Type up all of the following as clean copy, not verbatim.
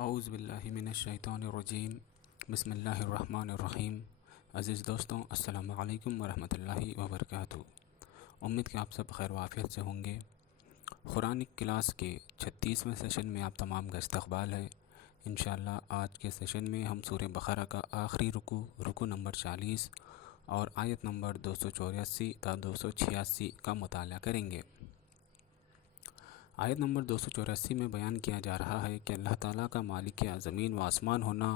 اعوذ باللہ من الشیطان الرجیم بسم اللہ الرحمن الرحیم۔ عزیز دوستوں، السلام علیکم ورحمۃ اللہ وبرکاتہ۔ امید کہ آپ سب خیر و عافیت سے ہوں گے۔ قرآنک کلاس کے 36ویں سیشن میں آپ تمام کا استقبال ہے۔ انشاءاللہ آج کے سیشن میں ہم سورہ بقرہ کا آخری رکوع نمبر 40 اور آیت نمبر 284 تا 286 کا مطالعہ کریں گے۔ آیت نمبر 284 میں بیان کیا جا رہا ہے کہ اللہ تعالیٰ کا مالک زمین و آسمان ہونا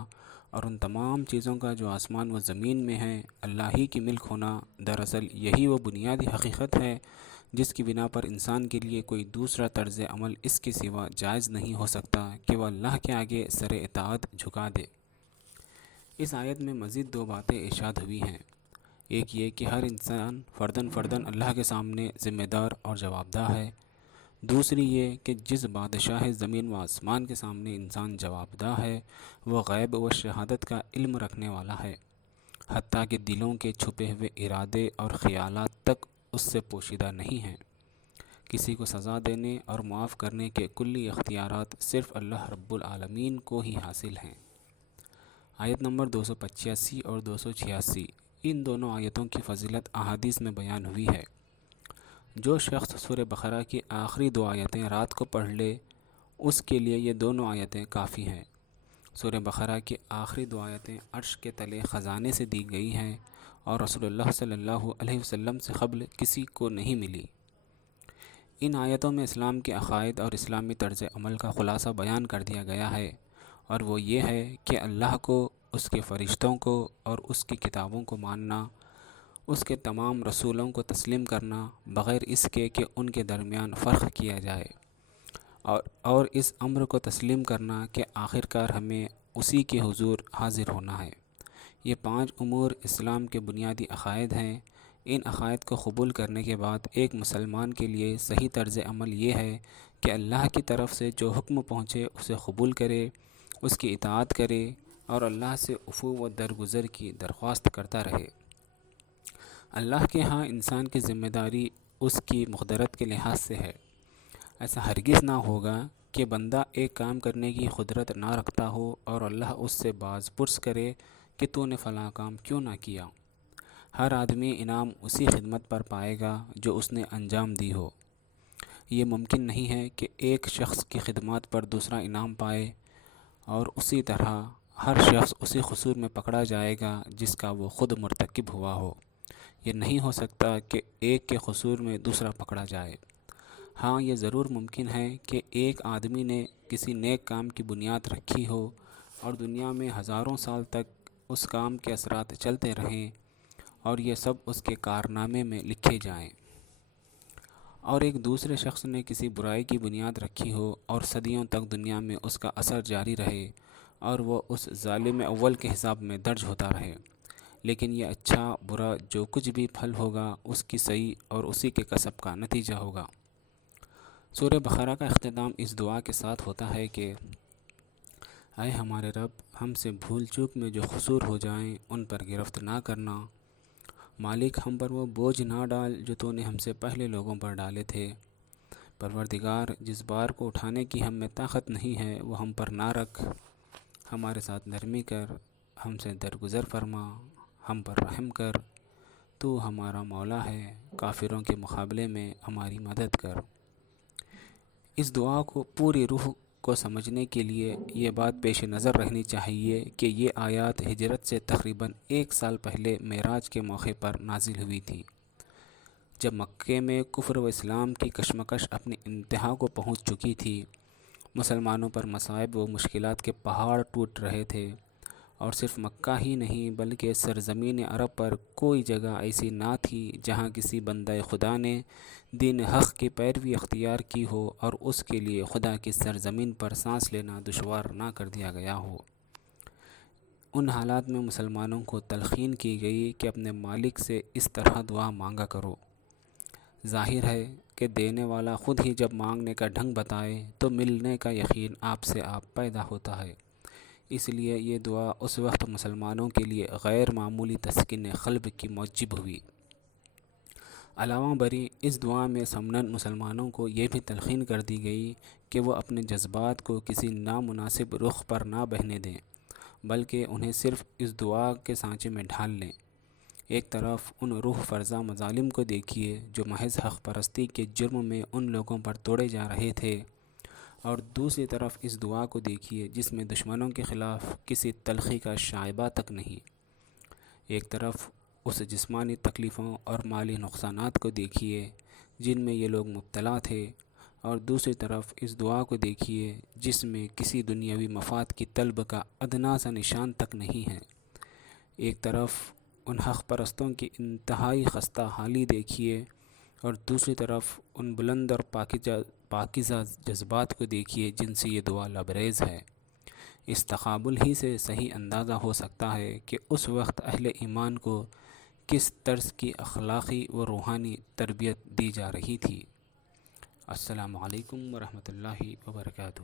اور ان تمام چیزوں کا جو آسمان و زمین میں ہے اللہ ہی کی ملک ہونا، دراصل یہی وہ بنیادی حقیقت ہے جس کی بنا پر انسان کے لیے کوئی دوسرا طرز عمل اس کے سوا جائز نہیں ہو سکتا کہ وہ اللہ کے آگے سر اطاعت جھکا دے۔ اس آیت میں مزید دو باتیں ارشاد ہوئی ہیں۔ ایک یہ کہ ہر انسان فرداً اللہ کے سامنے ذمہ دار اور جوابدہ ہے۔ دوسری یہ کہ جس بادشاہ زمین و آسمان کے سامنے انسان جوابدہ ہے وہ غیب و شہادت کا علم رکھنے والا ہے، حتیٰ کہ دلوں کے چھپے ہوئے ارادے اور خیالات تک اس سے پوشیدہ نہیں ہیں۔ کسی کو سزا دینے اور معاف کرنے کے کلی اختیارات صرف اللہ رب العالمین کو ہی حاصل ہیں۔ آیت نمبر 285 اور 286 ان دونوں آیتوں کی فضیلت احادیث میں بیان ہوئی ہے۔ جو شخص سورہ بقرہ کی آخری دو آیتیں رات کو پڑھ لے اس کے لیے یہ دونوں آیتیں کافی ہیں۔ سورہ بقرہ کی آخری دو آیتیں عرش کے تلے خزانے سے دی گئی ہیں اور رسول اللہ صلی اللہ علیہ وسلم سے قبل کسی کو نہیں ملی۔ ان آیتوں میں اسلام کے عقائد اور اسلامی طرز عمل کا خلاصہ بیان کر دیا گیا ہے، اور وہ یہ ہے کہ اللہ کو، اس کے فرشتوں کو اور اس کی کتابوں کو ماننا، اس کے تمام رسولوں کو تسلیم کرنا بغیر اس کے کہ ان کے درمیان فرق کیا جائے، اور اس امر کو تسلیم کرنا کہ آخرکار ہمیں اسی کے حضور حاضر ہونا ہے۔ یہ 5 امور اسلام کے بنیادی عقائد ہیں۔ ان عقائد کو قبول کرنے کے بعد ایک مسلمان کے لیے صحیح طرز عمل یہ ہے کہ اللہ کی طرف سے جو حکم پہنچے اسے قبول کرے، اس کی اطاعت کرے اور اللہ سے عفو و درگزر کی درخواست کرتا رہے۔ اللہ کے ہاں انسان کی ذمہ داری اس کی مقدرت کے لحاظ سے ہے۔ ایسا ہرگز نہ ہوگا کہ بندہ ایک کام کرنے کی قدرت نہ رکھتا ہو اور اللہ اس سے باز پرس کرے کہ تو نے فلاں کام کیوں نہ کیا۔ ہر آدمی انعام اسی خدمت پر پائے گا جو اس نے انجام دی ہو۔ یہ ممکن نہیں ہے کہ ایک شخص کی خدمات پر دوسرا انعام پائے اور اسی طرح ہر شخص اسی قصور میں پکڑا جائے گا جس کا وہ خود مرتکب ہوا ہو۔ یہ نہیں ہو سکتا کہ ایک کے قصور میں دوسرا پکڑا جائے۔ ہاں، یہ ضرور ممکن ہے کہ ایک آدمی نے کسی نیک کام کی بنیاد رکھی ہو اور دنیا میں ہزاروں سال تک اس کام کے اثرات چلتے رہیں اور یہ سب اس کے کارنامے میں لکھے جائیں، اور ایک دوسرے شخص نے کسی برائی کی بنیاد رکھی ہو اور صدیوں تک دنیا میں اس کا اثر جاری رہے اور وہ اس ظالم اول کے حساب میں درج ہوتا رہے، لیکن یہ اچھا برا جو کچھ بھی پھل ہوگا اس کی صحیح اور اسی کے کسب کا نتیجہ ہوگا۔ سورہ بقرہ کا اختتام اس دعا کے ساتھ ہوتا ہے کہ اے ہمارے رب، ہم سے بھول چوک میں جو قصور ہو جائیں ان پر گرفت نہ کرنا۔ مالک، ہم پر وہ بوجھ نہ ڈال جو تو نے ہم سے پہلے لوگوں پر ڈالے تھے۔ پروردگار، جس بار کو اٹھانے کی ہم میں طاقت نہیں ہے وہ ہم پر نہ رکھ، ہمارے ساتھ نرمی کر، ہم سے درگزر فرما، ہم پر رحم کر، تو ہمارا مولا ہے، کافروں کے مقابلے میں ہماری مدد کر۔ اس دعا کو پوری روح کو سمجھنے کے لیے یہ بات پیش نظر رہنی چاہیے کہ یہ آیات ہجرت سے تقریباً 1 سال پہلے معراج کے موقع پر نازل ہوئی تھی، جب مکے میں کفر و اسلام کی کشمکش اپنی انتہا کو پہنچ چکی تھی۔ مسلمانوں پر مصائب و مشکلات کے پہاڑ ٹوٹ رہے تھے، اور صرف مکہ ہی نہیں بلکہ سرزمین عرب پر کوئی جگہ ایسی نہ تھی جہاں کسی بندہ خدا نے دین حق کی پیروی اختیار کی ہو اور اس کے لیے خدا کی سرزمین پر سانس لینا دشوار نہ کر دیا گیا ہو۔ ان حالات میں مسلمانوں کو تلقین کی گئی کہ اپنے مالک سے اس طرح دعا مانگا کرو۔ ظاہر ہے کہ دینے والا خود ہی جب مانگنے کا ڈھنگ بتائے تو ملنے کا یقین آپ سے آپ پیدا ہوتا ہے۔ اس لیے یہ دعا اس وقت مسلمانوں کے لیے غیر معمولی تسکین قلب کی موجب ہوئی۔ علاوہ بری اس دعا میں ثمناً مسلمانوں کو یہ بھی تلقین کر دی گئی کہ وہ اپنے جذبات کو کسی نامناسب رخ پر نہ بہنے دیں، بلکہ انہیں صرف اس دعا کے سانچے میں ڈھال لیں۔ ایک طرف ان روح فرزا مظالم کو دیکھیے جو محض حق پرستی کے جرم میں ان لوگوں پر توڑے جا رہے تھے، اور دوسری طرف اس دعا کو دیکھیے جس میں دشمنوں کے خلاف کسی تلخی کا شائبہ تک نہیں۔ ایک طرف اس جسمانی تکلیفوں اور مالی نقصانات کو دیکھیے جن میں یہ لوگ مبتلا تھے، اور دوسری طرف اس دعا کو دیکھیے جس میں کسی دنیاوی مفاد کی طلب کا ادنا سا نشان تک نہیں ہے۔ ایک طرف ان حق پرستوں کی انتہائی خستہ حالی دیکھیے، اور دوسری طرف ان بلند اور پاکیزہ جذبات کو دیکھیے جن سے یہ دعا لبریز ہے۔ اس تقابل ہی سے صحیح اندازہ ہو سکتا ہے کہ اس وقت اہل ایمان کو کس طرز کی اخلاقی و روحانی تربیت دی جا رہی تھی۔ السلام علیکم ورحمۃ اللہ وبرکاتہ۔